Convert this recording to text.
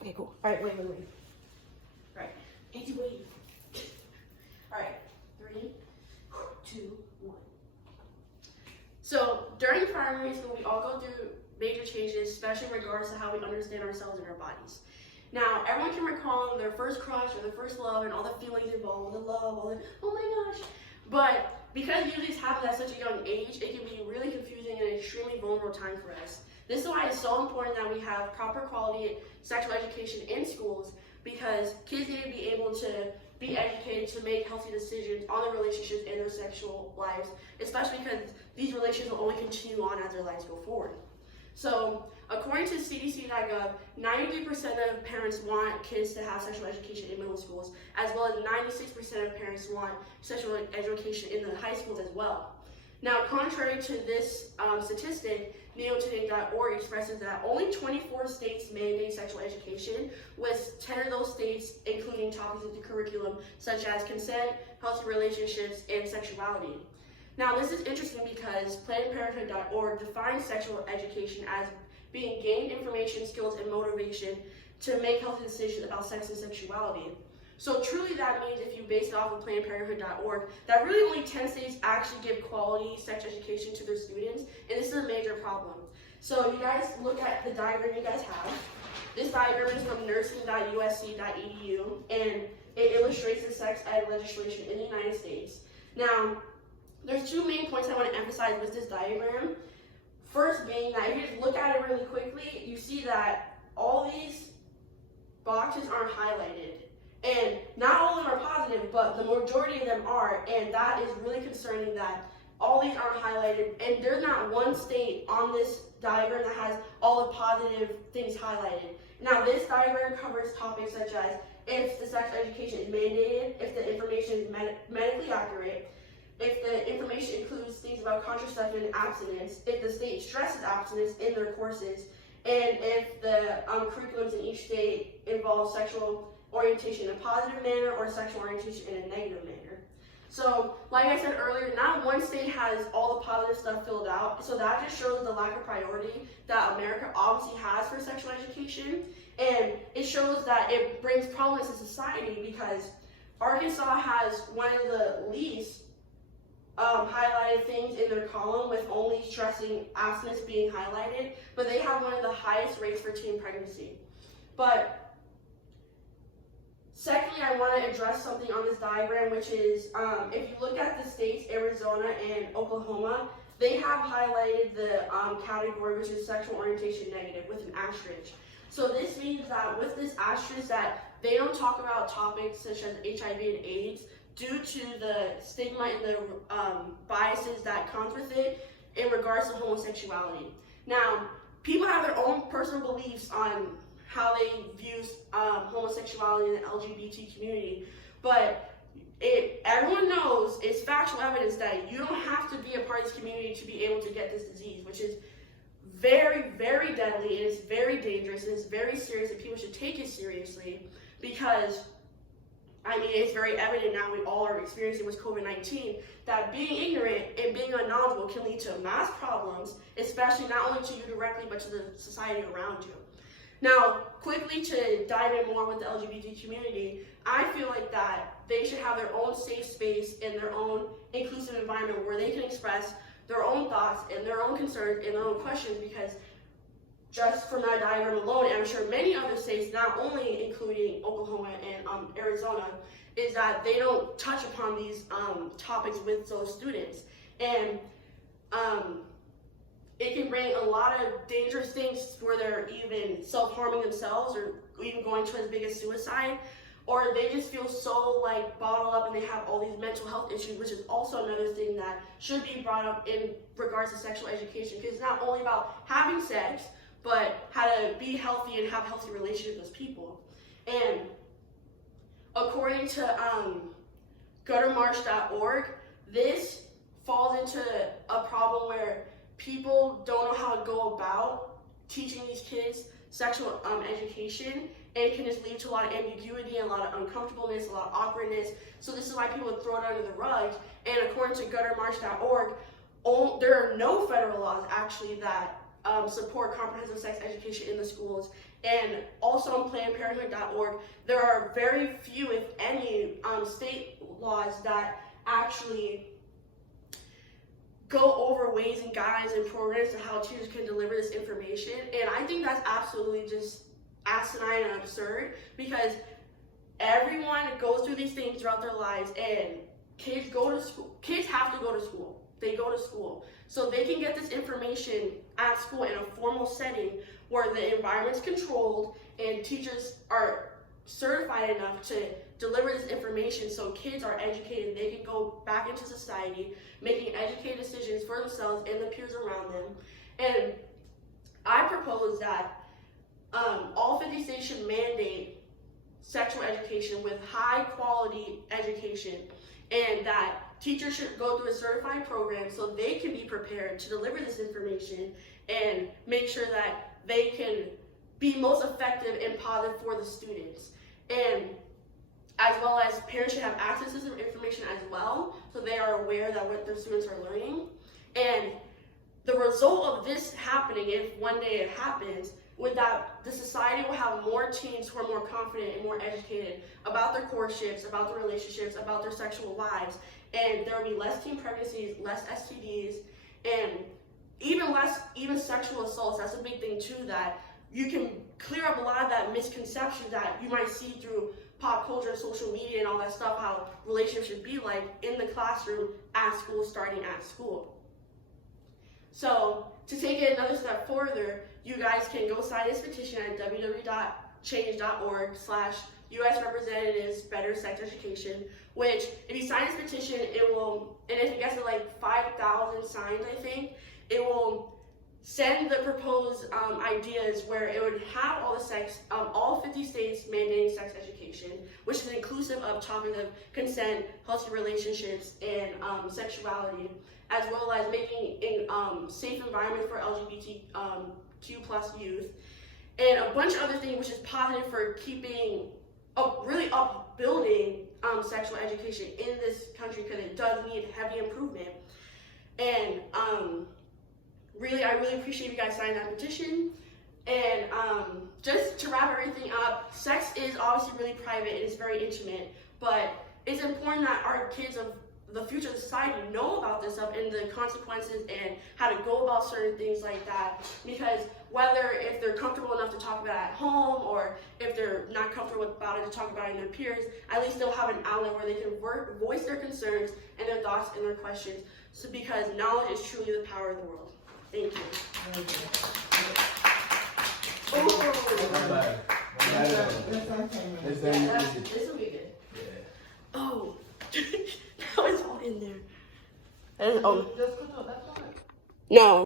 Okay, cool. All right, wait. All right, Andy, wait. All right, 3, 2, 1. So during primary school, we all go through major changes, especially in regards to how we understand ourselves and our bodies. Now, everyone can recall their first crush or their first love and all the feelings involved, the love, all the, oh my gosh. But because usually this happens at such a young age, it can be really confusing and an extremely vulnerable time for us. This is why it's so important that we have proper quality sexual education in schools, because kids need to be able to be educated to make healthy decisions on their relationships and their sexual lives, especially because these relationships will only continue on as their lives go forward. So, according to CDC.gov, 93% of parents want kids to have sexual education in middle schools, as well as 96% of parents want sexual education in the high schools as well. Now, contrary to this statistic, neotoday.org expresses that only 24 states mandate sexual education, with 10 of those states including topics of the curriculum such as consent, healthy relationships, and sexuality. Now, this is interesting because PlannedParenthood.org defines sexual education as being gained information, skills, and motivation to make healthy decisions about sex and sexuality. So truly that means, if you base it off of PlannedParenthood.org, that really only 10 states actually give quality sex education to their students, and this is a major problem. So you guys look at the diagram you guys have. This diagram is from nursing.usc.edu, and it illustrates the sex ed legislation in the United States. Now, there's 2 main points I want to emphasize with this diagram. First being that if you just look at it really quickly, you see that all these boxes aren't highlighted. And not all of them are positive, but the majority of them are, and that is really concerning that all these aren't highlighted, and there's not one state on this diagram that has all the positive things highlighted. Now, this diagram covers topics such as if the sex education is mandated, if the information is medically accurate, if the information includes things about contraception and abstinence, if the state stresses abstinence in their courses, and if the curriculums in each state involve sexual orientation in a positive manner or sexual orientation in a negative manner. So, like I said earlier, not one state has all the positive stuff filled out, so that just shows the lack of priority that America obviously has for sexual education, and it shows that it brings problems to society because Arkansas has one of the least highlighted things in their column, with only stressing abstinence being highlighted, but they have one of the highest rates for teen pregnancy. But secondly, I want to address something on this diagram, which is if you look at the states, Arizona and Oklahoma, they have highlighted the category, which is sexual orientation negative, with an asterisk. So this means that with this asterisk that they don't talk about topics such as HIV and AIDS due to the stigma and the biases that comes with it in regards to homosexuality. Now, people have their own personal beliefs on how they view homosexuality in the LGBT community, but everyone knows, it's factual evidence that you don't have to be a part of this community to be able to get this disease, which is very, very deadly, and it's very dangerous, and it's very serious, and people should take it seriously, because I mean, it's very evident now, we all are experiencing with COVID-19, that being ignorant and being unknowledgeable can lead to mass problems, especially not only to you directly, but to the society around you. Now, quickly to dive in more with the LGBT community, I feel like that they should have their own safe space and their own inclusive environment where they can express their own thoughts and their own concerns and their own questions, because just from that diagram alone, and I'm sure many other states, not only including Oklahoma and Arizona, is that they don't touch upon these topics with those students. And it can bring a lot of dangerous things where they're even self-harming themselves, or even going to as big as suicide, or they just feel so like bottled up and they have all these mental health issues, which is also another thing that should be brought up in regards to sexual education, because it's not only about having sex, but how to be healthy and have healthy relationships with people. And according to guttermarch.org, this falls into a problem where people don't know how to go about teaching these kids sexual education, and it can just lead to a lot of ambiguity and a lot of uncomfortableness, a lot of awkwardness. So this is why people would throw it under the rug. And according to guttermarch.org, there are no federal laws actually that support comprehensive sex education in the schools, And also on PlannedParenthood.org, there are very few, if any, state laws that actually go over ways and guidelines and programs of how teachers can deliver this information. And I think that's absolutely just asinine and absurd, because everyone goes through these things throughout their lives, and kids go to school. Kids have to go to school. They go to school. So they can get this information at school in a formal setting where the environment's controlled and teachers are certified enough to deliver this information, so kids are educated. They can go back into society, making educated decisions for themselves and the peers around them. And I propose that all 50 states should mandate sexual education with high quality education, and that teachers should go through a certified program so they can be prepared to deliver this information and make sure that they can be most effective and positive for the students. And as well as parents should have access to this information as well, so they are aware that what their students are learning. And the result of this happening, if one day it happens, with that the society will have more teens who are more confident and more educated about their courtships, about their relationships, about their sexual lives, and there will be less teen pregnancies, less STDs, and even sexual assaults. That's a big thing too, that you can clear up a lot of that misconception that you might see through pop culture, social media, and all that stuff, how relationships should be like in the classroom, at school, starting at school. So to take it another step further, you guys can go sign this petition at www.change.org/US Representatives Better Sex Education, which if you sign this petition, it will, and if it gets to like 5,000 signs, I think, it will send the proposed ideas where it would have all 50 states mandating sex education, which is inclusive of topics of consent, healthy relationships, and sexuality, as well as making a safe environment for LGBTQ plus youth, and a bunch of other things which is positive for keeping really upbuilding sexual education in this country, because it does need heavy improvement. And I really appreciate you guys signing that petition. And just to wrap everything up, sex is obviously really private and it's very intimate, but it's important that our kids of the future of society know about this stuff and the consequences and how to go about certain things like that, because whether if they're comfortable enough to talk about it at home or if they're not comfortable about it to talk about it in their peers, at least they'll have an outlet where they can voice their concerns and their thoughts and their questions, so because knowledge is truly the power of the world. Thank you. Oh. This will be good. Yeah. Oh. That was all in there. And, no.